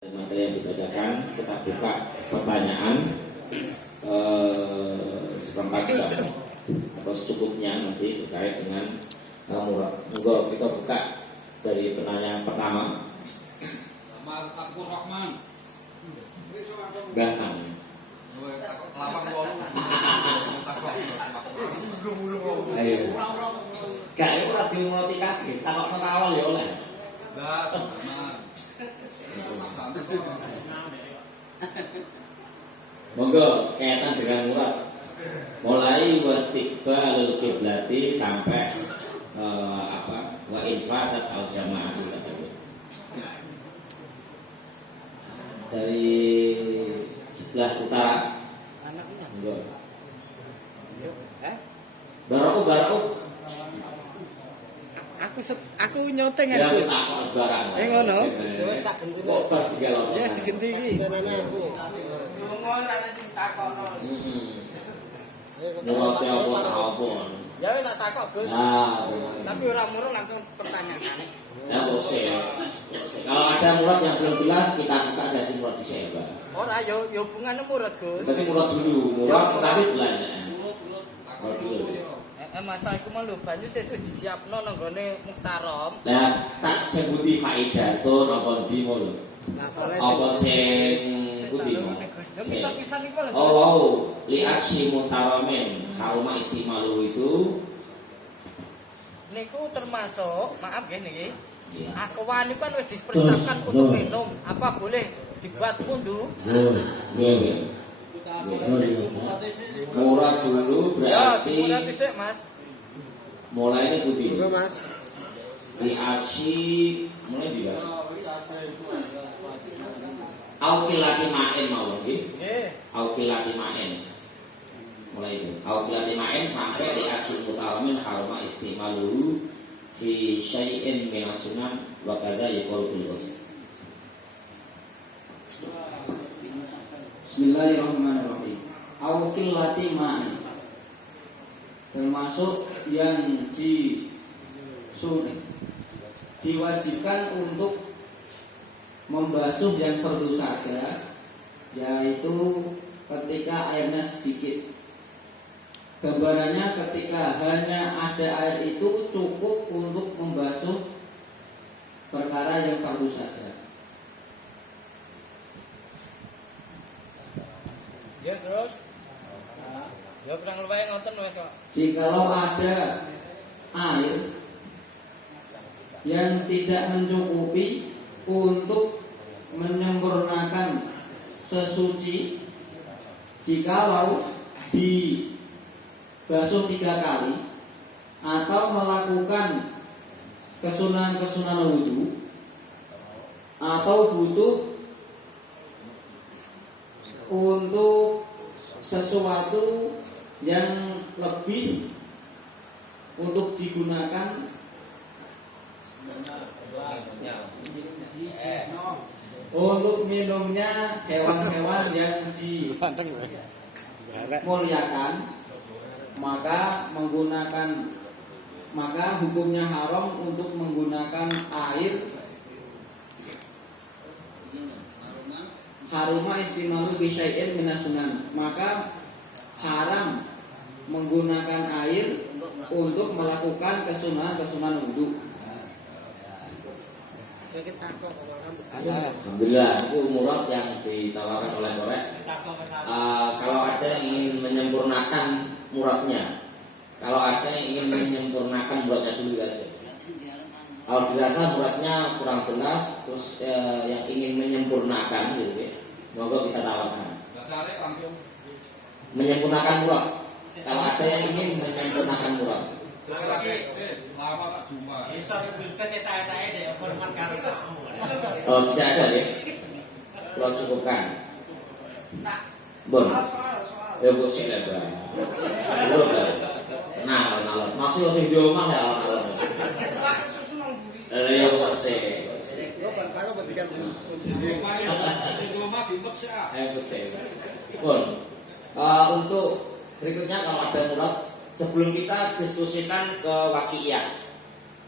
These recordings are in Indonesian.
Materi yang dibacakan kita buka pertanyaan seperempat jam atau secukupnya nanti terkait dengan murad. Monggo kita buka dari pertanyaan pertama. Nama Abdul Rahman. Gantang. Ayo. Gak itu lagi mulai kabeh, takokno awal ya oleh. Dah, sama. Monggo kaitan dengan murad. Mulai wastiqbalul qiblati sampai wa infadat al jamaah tersebut. Dari sebelah utara. Monggo. Barok. Aku nyoteng Ya aku. wis takok barang. Ngono. Wis tak ganti. Kok pas digalok. Ya digenti iki. Tenane aku. Lunga ora ana sing takono. Murad apa? Ya wis tak takok, Gus. Nah, Tapi ora murah langsung pertanyaan. ya bose. Kalau ada murad yang belum jelas kita buka sesi murad di Seba. Ora yo hubungane murad, Gus. Tapi murad dulu, murad tadi belanja. Masa iku mau lho banyu itu disiapno nang gone Muhtaram. Nah, tak sebuti faedah to napa ndi ngono. Apa sing putih? Ya bisa-bisa iku lho. Oh, li asyi Muhtaramin. Karuma istimalu itu Niku termasuk, maaf nggih niki. ya. Akwan niku kan wis dipersiapkan untuk minum. Apa boleh dibuat wudhu? Nggih. Murad dulu Ya, berarti murah dhisik, Mas. mulai ini putih. Enggak, Mas. Li asyi mulai di Aukilati ma'en mau nggih. Nggih. Aukilati ma'en. Mulai itu. Aukilati ma'en sampai di asyi mutaramin haruma istimalu fi syai'in min as-sunan wa kadza yaqulu fil usul. Bismillahirrahmanirrahim. Aukilati ma'en termasuk yang diwajibkan untuk membasuh yang perlu saja, yaitu ketika airnya sedikit. Gambarannya ketika hanya ada air itu cukup untuk membasuh perkara yang perlu saja. Ya terus. Ya kurang lumayan nonton wes kok. Jikalau ada air yang tidak mencukupi untuk menyempurnakan sesuci, jikalau dibasuh 3 kali atau melakukan kesunahan-kesunahan wudhu atau butuh untuk sesuatu yang lebih untuk digunakan untuk minumnya hewan-hewan yang dimuliakan, maka hukumnya haram untuk menggunakan air haruma istimalu bisyai'in minasunan, maka haram menggunakan air untuk melakukan kesunahan wudhu. Alhamdulillah, itu murad yang ditawarkan oleh Korek. Kalau ada yang ingin menyempurnakan muradnya, dulu aja. Kalau dirasa muradnya kurang jelas, terus yang ingin menyempurnakan, gitu, monggo kita tawarkan. Menyempurnakan murad. Kalau ada yang ingin menyempurnakan murad. Oh, tidak ada ya? Kalau cukupkan. Bon. Ya bu sih ada. Nah, masih di rumah ya alon-alon. Ya bu sih. Bon. Untuk berikutnya kalau ada murad, sebelum kita diskusikan ke wakiah,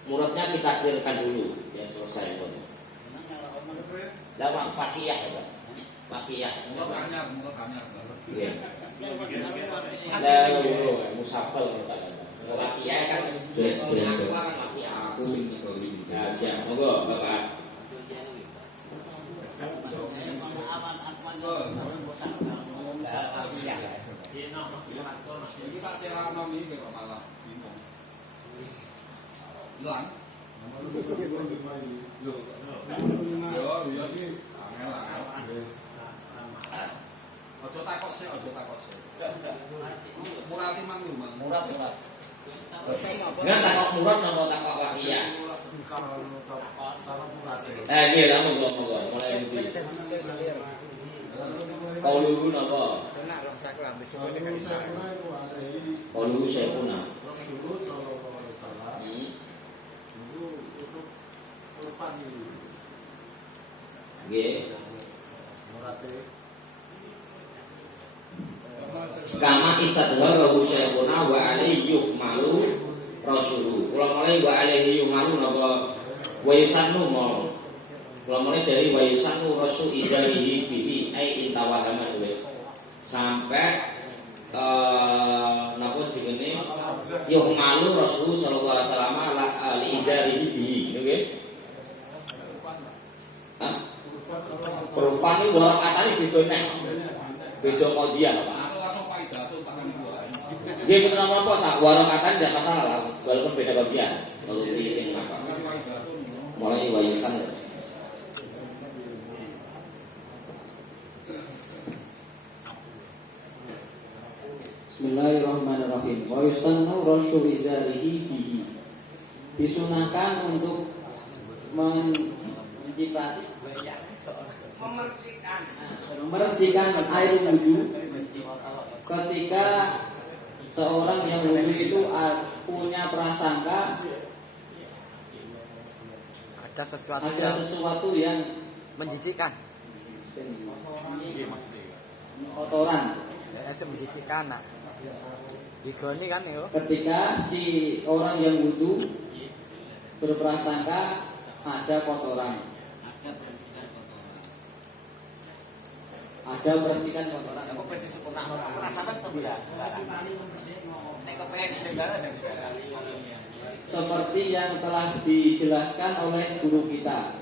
muradnya kita clearkan dulu ya, selesai pun. Lawang pakiyah ya. Pakiyah. Mulut anyar. Nggih. Lalu musafal pakiyah kan beres-beres. Aku ini kok ini. Nah, siap. Monggo Bapak. Ini tak ceramah ini kok malah bingung. Hilang. Loh, ya sih. Angel. Ojo takok sih. Murah timang lu, Mang. Murah. Enggak takok murad napa takok pakiyah. Nggih, lah monggo. Mulai iki. Qauluhu napa? Enak loh saya kelambi semuanya kan bisa. Qauluhu syekhuna. Nggih. Kama istadharahu syekhuna wa alaihi yuhmalu rasuluh. Kula mulai wa alaihi yuhmalu napa wa yusannu mau. Kula mulai dari wa yusannu rasul izalihi bihi ai intawahaman we. Sampai napa jenenge yuhmalu rasul sallallahu alaihi wasallam ala izalihi bihi nggih. Hah? Rupane warakatane beda nek. Beda kodian Pak. Dia betul apa sak warakatan tidak masalah walaupun beda bagian. Kalau di sini apa? Mulai wayusan. Bismillahirrahmanirrahim. Wayusannu rasyu izarihi bihi. Disunahkan untuk memercikan air wudhu ketika seorang yang wudhu itu punya prasangka Ada sesuatu yang menjijikkan. kotoran. Ya, menjijikkan. Nah. Digoni kan yo. Ketika si orang yang wudhu berprasangka ada kotoran. Ada percikan kotoran. Apa beda sempurna? Serasakan sebelah. Nek kepengen sebelah. Seperti yang telah dijelaskan oleh guru kita.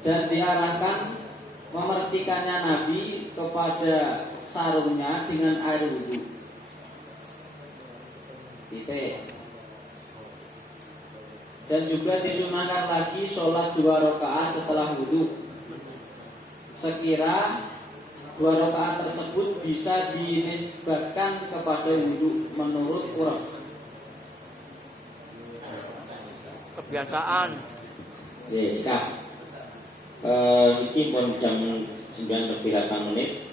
Dan diarahkan memercikannya Nabi kepada sarungnya dengan air wudhu. Titik. Dan juga disunahkan lagi sholat 2 rakaat setelah wudhu. Sekira 2 rakaat tersebut bisa dinisbatkan kepada wudhu menurut uruf. Kebiasaan. Ya, cekap. Ini pun jam 9:08.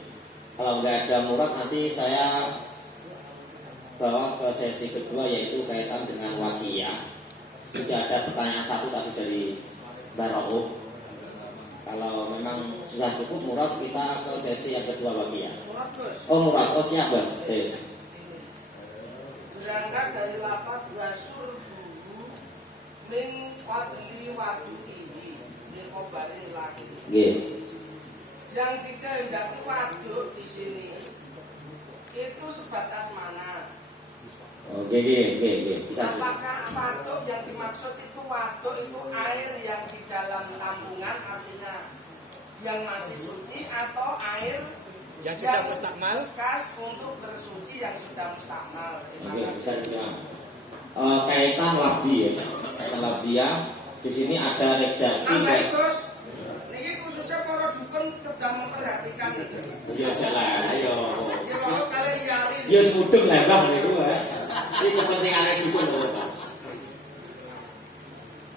Kalau nggak ada murad nanti saya bawa ke sesi kedua yaitu kaitan dengan wakiyah. Sudah ada pertanyaan satu tapi dari Barauh. Kalau memang sudah cukup murad kita ke sesi yang kedua wakiyah. Oh murad, oh siap Bang. Berangkat dari lapat wasur dulu min fadli wadu ini di kobari lagi. Yang dikehendaki waduk di sini itu sebatas mana? Oke. Bisa. Apakah waduk yang dimaksud itu waduk itu air yang di dalam tambungan artinya yang masih suci atau air Yang sudah mustakmal? bekas untuk bersuci yang sudah mustakmal? Oke, bisa juga. Kaitan labdi ya. Kaitan labdia di sini ada redaksi. Terus ini khususnya para dukun sedang memperhatikan itu. Ya salah, ayo. Ya kalau kalian yalin. Ya sudeng lah Bang niku ya. Iki kepentingane dukun lho Pak.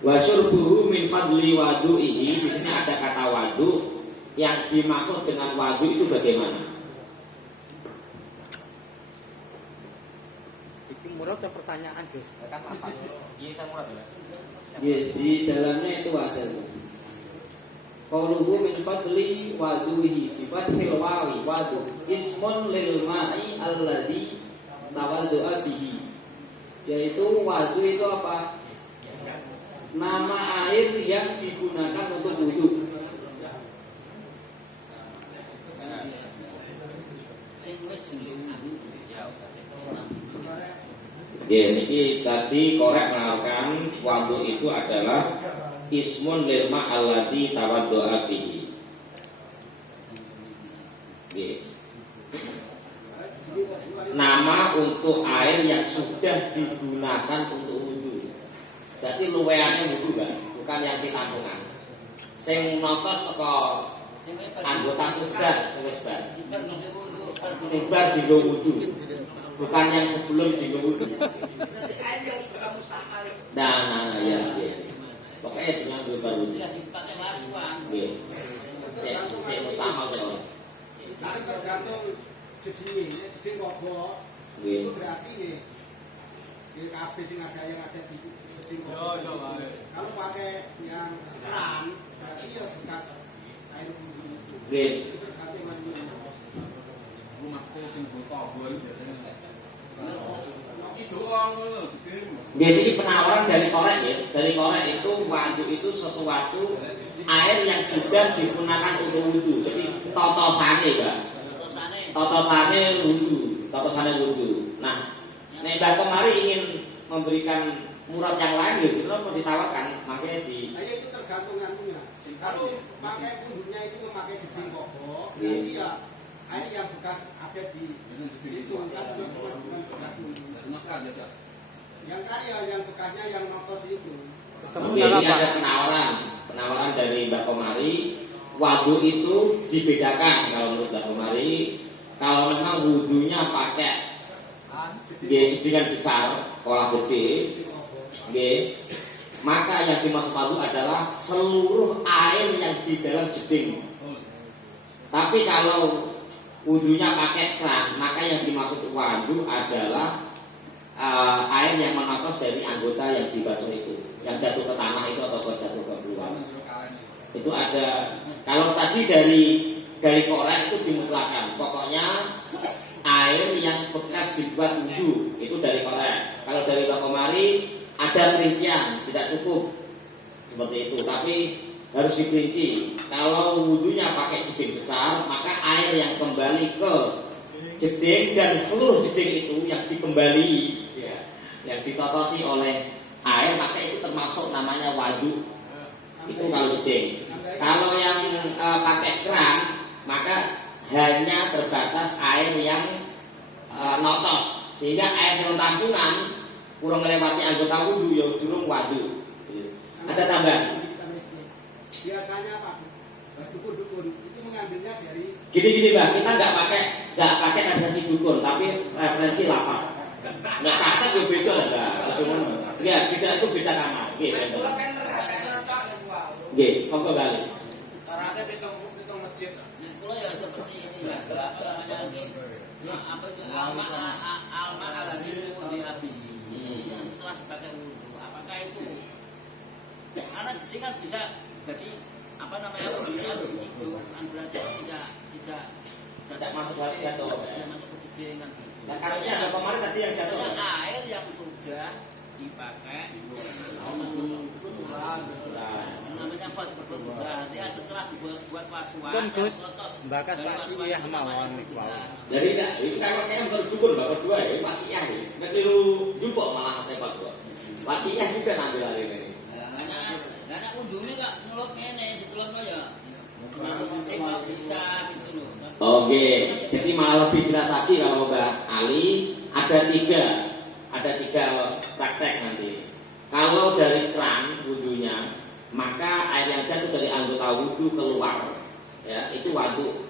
Wa syurbuhu min fadli wadu'ihi. Di sini ada kata wadu. Yang dimaksud dengan wadu itu bagaimana? Itu murad dan pertanyaan, Gus. Kan apa? Iya, saya murad ya. Ya, di dalamnya itu ada. Qauluhu min fadli wadu'ihi bi fathil wawi wadu ismun lil ma'i alladzi tawaddu'a bihi. Yaitu wadu itu apa? nama air yang digunakan untuk wudhu. Ini tadi korek mengatakan wudhu itu adalah ismun lirma allati tawaddo'a bihi. Nama untuk air yang sudah digunakan untuk wudhu. Berarti luweane wudhu kan, bukan yang ditampungan. Sing notos teko anggota pusat sing wis bar. Sing bar dienggo wudhu. Bukan yang sebelum dienggo wudhu. Jadi air yang sudah mustahil. Nah, ya. Pokoknya dengan bar wudhu. Dipakai masukan. Nggih. Cek mustahil to. Tapi tergantung jedinge, jeding kobok. Itu berarti nih di kafe sing ada yang ada di jeding kobok. Kalau pakai yang keran, berarti ya bekas air wudhu itu. Nggih. Itu berarti mandi. Rumahku sing botol gol biasanya. Iki doang lho dikirim. Jadi penawaran dari korek ya. Dari korek itu wudhu itu sesuatu air yang sudah digunakan untuk wudhu. Jadi totosane, Mbak. Totosane wudhu. Nah, Mbak kemari ingin memberikan murad yang lain gitu, mau ditawarkan, makanya di. Nah, itu tergantung anunya. Kalau pakai wudhunya itu memakai jeding kobok, berarti ya air yang bekas ada di itu kan cuma bekas wudhu. Yang kan ya yang bekasnya yang notos itu. Oke, ini ada penawaran dari Mbak Komari. Wudhu itu dibedakan kalau menurut Mbak Komari. Kalau memang wudhunya pakai jedingan besar, pola gede, maka yang dimaksud wudhu adalah seluruh air yang di dalam jeding. Tapi kalau wudhunya pakai keran, maka yang dimaksud wudhu adalah air yang menetes dari anggota yang dibasuh itu, yang jatuh ke tanah itu atau jatuh ke keluar. Itu ada. Kalau tadi dari korek itu dimutlakan, pokoknya air yang bekas dibuat wudhu itu dari korek. Kalau dari Komari ada perincian, tidak cukup seperti itu, tapi harus diperinci. Kalau wudhunya pakai jeding besar, maka air yang kembali ke jeding dan seluruh jeding itu yang dikembali, ya, yang ditotosi oleh air, maka itu termasuk namanya wudhu. Itu kalau jeding. Kalau yang pakai keran, maka hanya terbatas air yang notos, sehingga air sel tampungan kurang melewati anggota wudhu ya durung wudhu. Ada tambahan? Biasanya Pak, dukun-dukun itu mengambilnya dari Gini Mbak, kita nggak pakai referensi dukun, tapi referensi lafaz. Nggak praktek juga beda enggak. Ya, beda itu beda kamar. Kok balik. Syaratnya pitung masjid. Kalau ya seperti ini ya, apa namanya ini? Apa itu alma ala itu di api. Yang setelah dipakai wudhu, apakah itu? Karena jadi kan bisa jadi apa namanya wudhunya itu kan berarti tidak masuk lagi jatuh. Tidak masuk ke jeding kan. Nah, karena ada kemarin tadi yang jatuh. Air yang sudah dipakai namanya fat berbuat dia setelah dibuat wasuan Kan Gus, bakas Pak Iya mawon niku. Jadi itu kalau kayak berdukun Bapak dua ya, Pak Iya ya. Nek tiru jupuk malah saya Pak dua. Pak Iya juga ngambil hari ini. Nah, ujungnya enggak ngelok ngene, dikelokno ya. Mungkin bisa gitu loh. Oke, jadi malah lebih jelas lagi kalau Mbak Ali ada tiga praktek nanti. Kalau dari keran wudhunya, maka air yang jatuh dari anggota wudhu keluar, ya itu wudhu.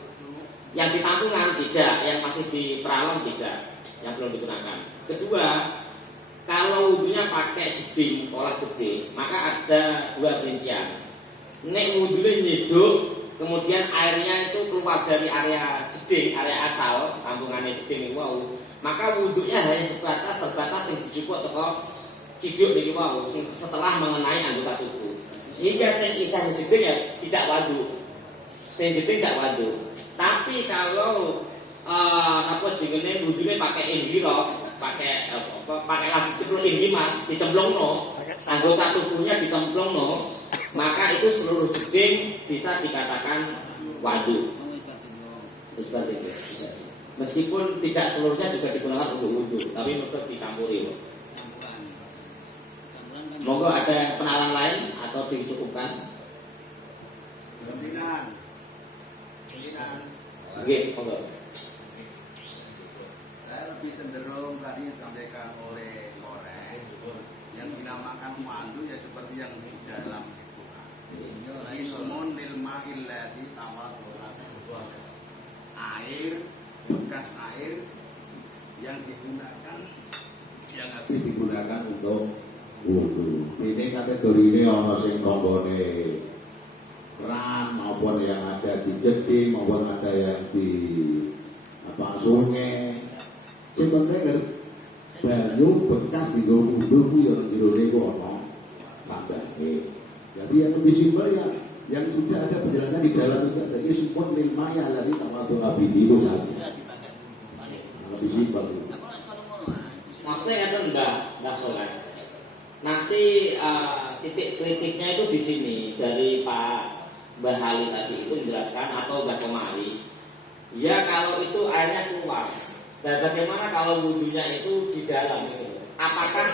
Yang ditampungan tidak, yang masih di peralon tidak, yang belum digunakan. Kedua, kalau wudhunya pakai jeding pola gede, maka ada dua perincian. Nek wudhunya nyeduk, kemudian airnya itu keluar dari area jeding, area asal, tampungannya jeding wow, maka wudhunya hanya terbatas yang dijupuk atau ciduk di wow, setelah mengenai anggota tubuh. Sehingga sing isah jeding ya tidak wudhu. Sing jeding tidak wudhu. Tapi kalau apa jenenge wudhunya pakai inhiraf, pakai lagi ceplok inhimas, dicemplungno, anggota tubuhnya ditemplung, maka itu seluruh jeding bisa dikatakan wadu. Seperti itu. Meskipun tidak seluruhnya juga digunakan untuk wudhu, tapi untuk dicampuri. Monggo ada penawaran lain atau dicukupkan? Pimpinan. Oke, monggo. Saya lebih cenderung tadi disampaikan oleh Korek yang dinamakan mandu ya seperti yang di dalam itu. Ismun lil ma'il ladzi tawaddu'a. Air, bekas air yang digunakan untuk wudhu. Ini kategori ini ono sing tanggane keran maupun yang ada di jeding maupun ada yang di sungai. Sing penting kan banyu bekas di wudhu ku yang jerone ku ono tambahe. Jadi yang lebih simpel ya yang sudah ada penjelasan di dalam itu ada ismun lil maya lagi sama doa bidi itu saja. Lebih simpel. Maksudnya itu enggak soleh. Nanti titik kritiknya itu di sini dari Pak Mbah Ali tadi itu menjelaskan atau Mbah Kemari. Ya kalau itu airnya keluar. Dan bagaimana kalau wudhunya itu di dalam? Apakah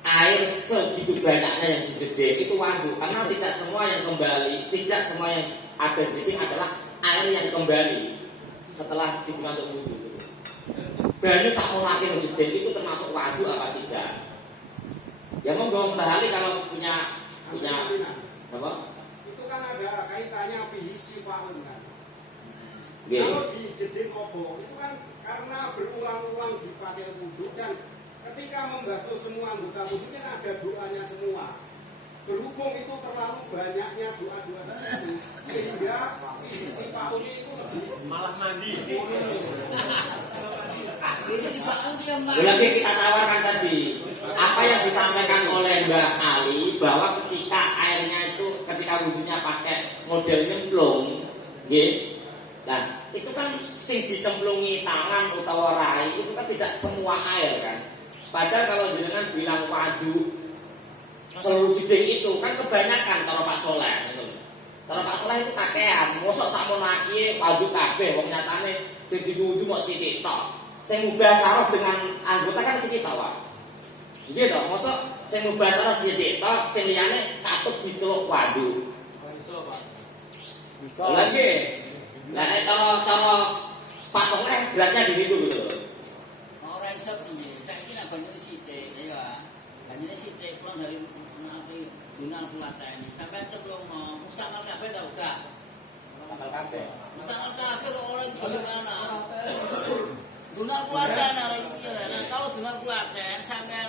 air segitu banyaknya yang disedek itu wadu? Karena tidak semua yang kembali, tidak semua yang ada di sini adalah air yang kembali setelah digunakan untuk wudhu. Banyu sakmo lagi menjedek itu termasuk wadu apa tidak? Ya monggo Mbah Ali kalau punya apa? Itu kan ada kaitannya fihi sifaun kan. Yeah. Kalau di jeding obok itu kan karena berulang-ulang dipakai wudhu dan ketika membasuh semua anggota wudhu kan ada doanya semua. Berhubung itu terlalu banyaknya doa-doa di situ sehingga fihi sifaun itu lebih Malah mandi. Berarti kita tawarkan tadi apa yang disampaikan oleh Mbak Ali bahwa ketika airnya itu ketika wudhunya pakai model nyemplung, nah itu kan sing dicemplungi tangan utawa rai itu kan tidak semua air kan. Padahal kalau jenengan bilang wadu seluruh jeding itu kan kebanyakan kalau Pak Soleh gitu. Kalau Pak Soleh itu pakaian, mosok sakmono iki wadu kabeh wong nyatane sing diwudhu mok sithik tok. Sing mubasyarah dengan anggota kan sithik tok, Pak. Nggih to, mosok sing mubasyarah sithik tok, sing liyane katut diceluk wadu. Iso, Pak. Lagi. Lah nek cara Pak Soleh beratnya di situ gitu. Ora iso piye? Saiki nek banyu sithik ya. Banyu sithik pulang dari Dunal Kulaten. Sampai cemplungno, mustamal kabeh ta uga. Bakal kabeh. Mustamal kabeh kok ora iso gimana. Dunal Kulaten arek iki lho. Nah, kalau Dunal Kulaten sampean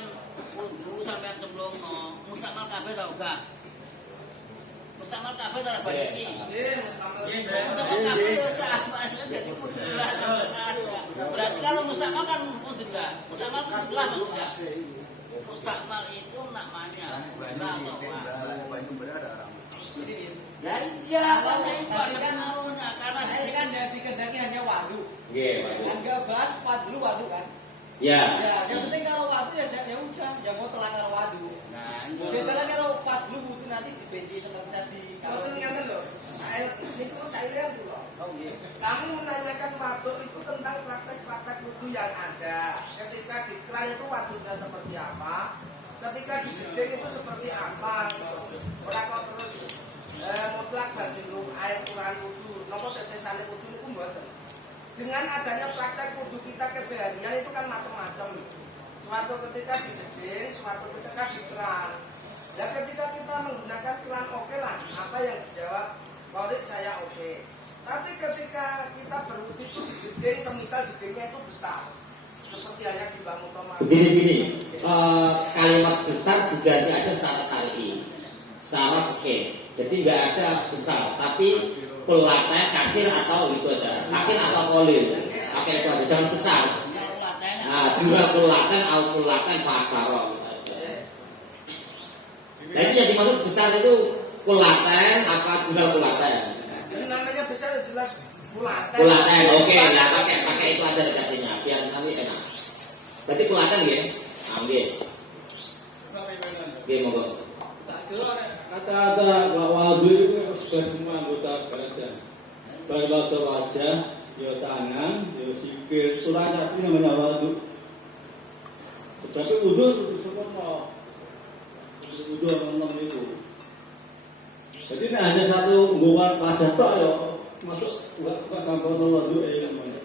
wudhu sampean cemplungno, mustamal kabeh ta uga. Mustamal kabeh ta banyu iki. Nggih, mustamal kabeh yo sama dadi putlah. Berarti kalau mustamal kan putlah. Mustamal kan setelah enggak. Mustakmal itu namanya banyu berada orang. Ya iya, karena itu kan maunya karena ini kan yang dikendaki hanya wadu. Nggih, Kan enggak bahas fadlu wadu kan. Ya. Ya, yang penting kalau wadu ya udah, yang mau telan karo wadu. nah, Bedanya kalau fadlu wudu nanti dibenci seperti tadi. Kalau ternyata loh, saya lihat dulu. Kami menanyakan wadu itu tentang praktek-praktek wudhu yang ada. Ketika di keran itu wadunya seperti apa, ketika di jeding itu seperti apa. Orang kok terus mutlak banjur air kurang wudhu, nopo tetesane wudhu itu mboten. Dengan adanya praktek wudhu kita keseharian itu kan macam-macam. Suatu ketika di jeding, suatu ketika di keran. Ya ketika kita menggunakan keran oke lah, apa yang dijawab, kalau saya oke. Tapi ketika kita berwudhu itu di jeding, semisal jedingnya itu besar, seperti halnya di Mbak Mutoma. Begini, kalimat besar diganti aja secara syar'i, secara oke. Jadi nggak ada besar, tapi pelatih kasir atau itu aja, kasir atau kolil, pakai itu aja, jangan besar. Nah, dua pelaten atau pelaten paksaro. Jadi yang dimaksud besar itu pelaten apa dua pelaten? Ini namanya besar jelas pulaten. Pulaten, oke ya pakai itu aja dikasihnya biar nanti enak. Berarti pulaten ya, ambil. Oke, monggo. Kata-kata Pak Wadu itu sudah semua anggota badan. Baik bahasa wajah, ya tangan, ya sikil, suranya ini namanya wadu. Sebagai wudu itu semua wudu orang itu. Jadi ini hanya satu hubungan wajah tok ya masuk bukan sampai wadu namanya.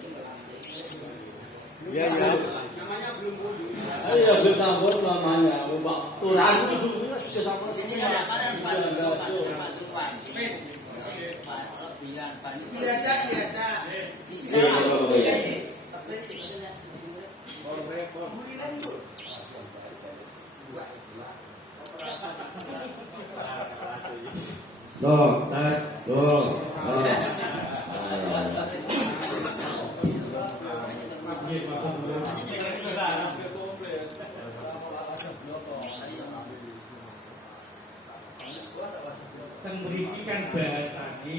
Iya ya. Namanya belum wudu. Iya belum tambah namanya. Tuhan itu sudah sama. Sini ada kalian Pak. Lebihan banyak. Iya ada. Sisa. Pendidikan bahasanya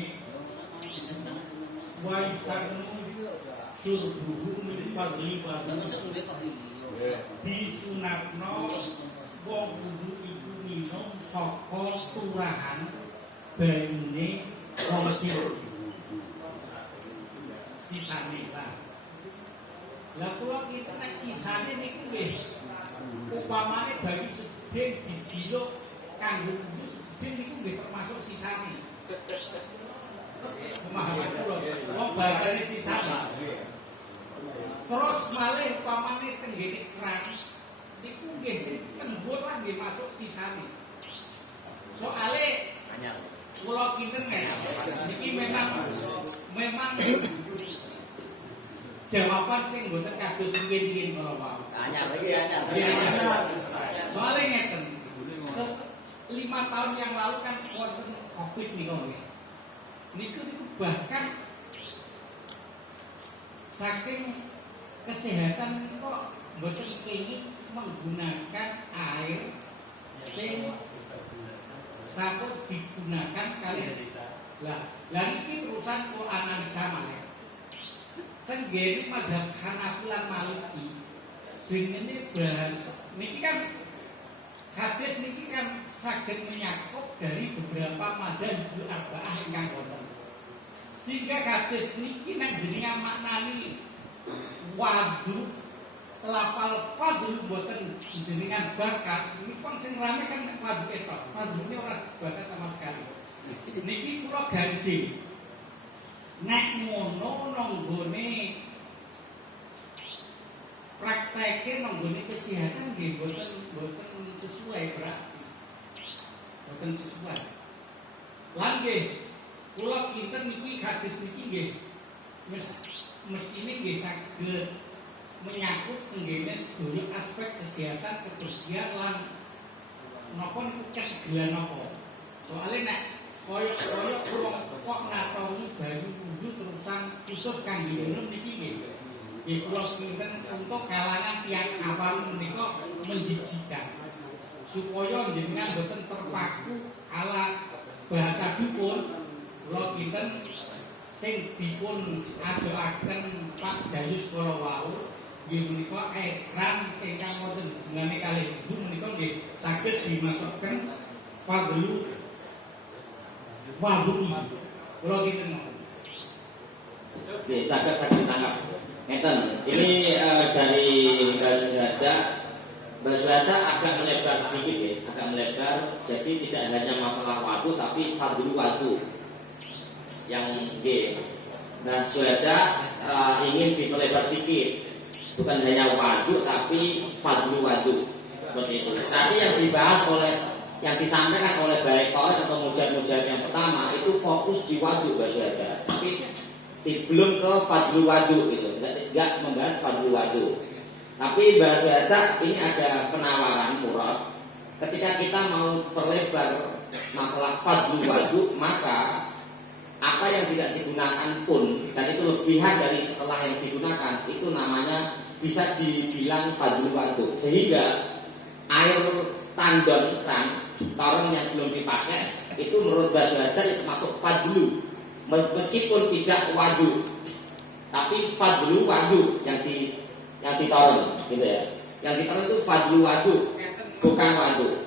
waisanu surbuhu min fadli wadhu disunatno wong kudu iku minum saka turahan banyune wong sisane lah. Lah kula kita nek sisane niku nggih upamane banyu sejedhing dijiluk kanggo kudu sejedhing niku nggih termasuk sisane. Pemahaman kula wong bahasane sisane. Terus malih upamane tenggene keran niku nggih sing tembur lah nggih masuk sisane. Soale kula kinten niki memang jawaban sing mboten kados suwi-suwi kala wau. Anyar lagi anyar. Soale ngeten. 5 tahun yang lalu kan wonten Covid niku nggih. Niku bahkan saking kesehatan kok mboten kenging menggunakan air sing sampun digunakan kali lah niki urusan kok analisa maneh. Kan gini madhab Hanafi lan Maliki sing ini bahas niki kan hadis niki kan saged menyakup dari beberapa madhab arba'ah ingkang wonten. Sehingga hadis niki nek jenengan maknani wadu lafal fadl boten jenengan bakas niki pun sing rame kan wadu etok. Fadlune ora bakas sama sekali. Niki kula ganjing nek ngono nanggone prakteke nanggone kesehatan nggih boten sesuai berarti. Boten sesuai. Lan nggih kula kinten niki hadis niki nggih mestine nggih saged menyangkut nggene sedaya aspek kesehatan, kebersihan lan napa niku kegiatan napa. Soale nek koyo kula kok ngatoni banyu wudu terusan kusut kangge minum niki nggih. Nggih kula kinten untuk kalangan tiyang awam menika menjijikan. Supaya jenengan boten terpaku ala bahasa dukun, kula kinten sing dipun ajokaken Pak Dayus kala wau nggih menika esram ingkang wonten hubungane kalih wudu menika nggih saged dimasukkan fadlu wadu kula kinten. Oke, saged tangkap. Ngeten, ini dari Bahasa agak melebar sedikit ya, agak melebar. Jadi tidak hanya masalah wadu, tapi fadlu wadu yang D. Nah, Syuhada ingin diperlebar sedikit, bukan hanya wadu, tapi fadlu wadu seperti itu. Tapi yang dibahas yang disampaikan oleh baik Qaul atau mujahid yang pertama itu fokus di wadu Syuhada, tapi belum ke fadlu wadu gitu, tidak membahas fadlu wadu. Tapi bahasa Syuhada ini ada penawaran murad. Ketika kita mau perlebar masalah fadlu wadu, maka apa yang tidak digunakan pun, dan itu lebihan dari setelah yang digunakan, itu namanya bisa dibilang fadlu wadu. Sehingga air tandon toren yang belum dipakai itu menurut bahasa Syuhada itu masuk fadlu, meskipun tidak wadu, tapi fadlu wadu yang ditoren gitu ya. Yang ditoren itu fadlu wadu, bukan wadu.